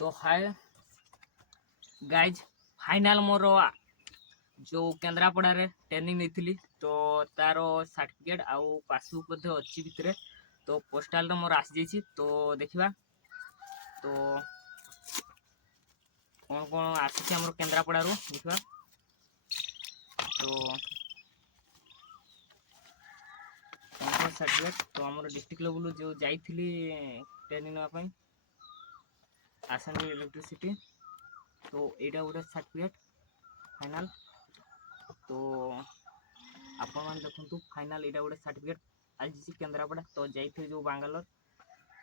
तो hi guys final मोर जो केन्द्रापड़ा रे ट्रेनिंग नहीं तो तार सर्टिफिकेट आउ पासबुक अच्छी भितर तो पोस्टाल मोर आसी जाइए तो देखा तो कौन कौन आसी आम केन्द्रापड़ा देखा तो कौन सर्टिफिकेट तो आम डिस्ट्रिक्ट लेवल जो जाइली ट्रेनिंग नापी आसाम इलेक्ट्रिसिटी तो यहाँ गोटे सर्टिफिकेट फाइनाल तो आपण मैंने देखु फाइनाल यहाँ गोटे सर्टिफिकेट आज केन्द्रापड़ा तो जाइए जो बांगालोर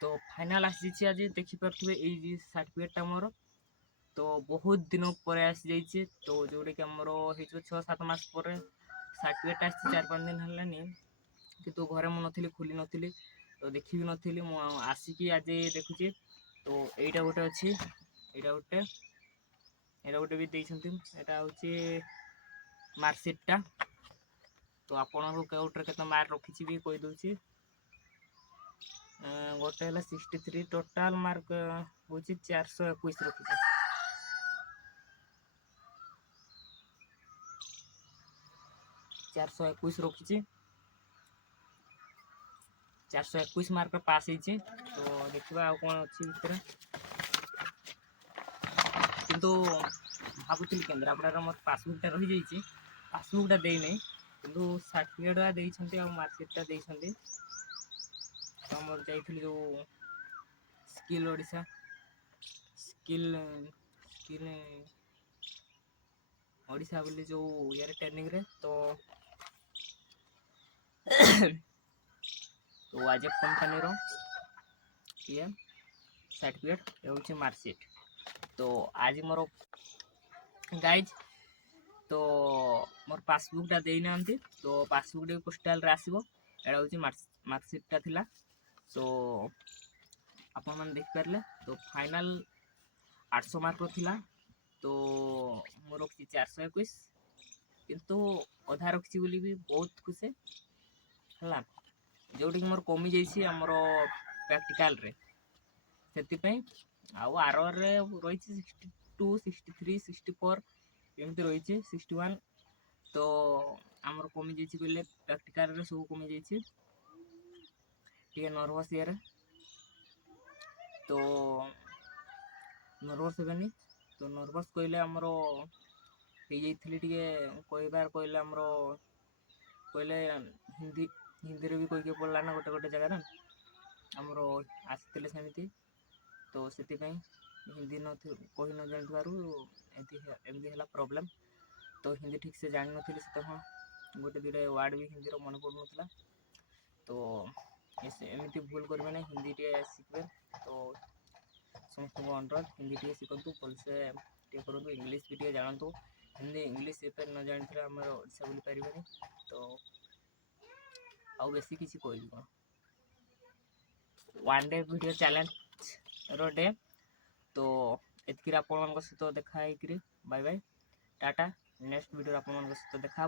तो फाइनाल आसी आज देखिपे ये सर्टिफिकेटा मोर तो बहुत दिन पर आसी जाइए तो जोटा कि आमर हो 6-7 मास पर सर्टिफिकेट आसी 4-5 दिन है कि घरे मुझे खोली नी तो देखी भी नी आसिकी आज देखुची तो यहाँ गोटे अच्छी यहाँ गोटे भी देते यहाँ हूँ मार्कसीटा तो आपन के मार्क रखी भी कहीदे गोटे है 63 टोटाल मार्क हूँ 421 रखी 421 रखी 421 मार्क पास होती तो देखा आ कौन अच्छी भितर किंतु भावुली केन्द्रापड़ा मोर पासबुकटा रही जाइए पासबुकटा देना कि सर्टिफिकेटा देते मार्कसीटा देते तो मोर जाइए जो skill Odisha skill skill Odisha बोली जो यार ट्रेनिंग रे तो तो आज कंपनी रो ये सर्टिफिकेट ये हूँ मार्कसीट तो आज मोर गाइज तो मोर पासबुकटा देना तो पासबुकटा पोस्टाल रे आसो एटा हूँ मार्कसीटा थिला तो आपण मैंने देखिपारे तो फाइनाल 800 मार्क थिला तो मोर रखी 421 किंतु अधा रखी बोली भी बहुत खुशी है जोटी कि मोर कमी जाइए आमर प्रैक्टिकल रे से आर रही 62 63 64 एमती रही 61 तो आमर कमी जाइए कहले प्रैक्टिकल रे सब कमी जाइए नर्वस ये तो नर्वस हेनी तो नर्वस कहले आमर हो कहबार कहले आमर कहले हिंदी हिंदी रे भी कहीके पड़ा ना गोटे गोटे जगह आमर आसते सेमती तो से हिंदी न कही न जानी है प्रॉब्लम तो हिंदी ठीक से जानी नी से हाँ गोटे दुटा वार्ड भी हिंदी मन पड़ना तो एमती भूल करेंगे ना हिंदी टे शिखे तो समस्त अनुरोध हिंदी टे शिखु भलसे करूँ इंग्लीश भी जानतु हिंदी इंग्लीश एत न जानी आम ओडिशा बुली पारे तो आउ बेसी किसी कहबी कौन वन डे वीडियो चैलेंज रो डे तो एतक आपण सहित देखा बाय बाय टाटा नेक्स्ट वीडियो आपण सहित देखा।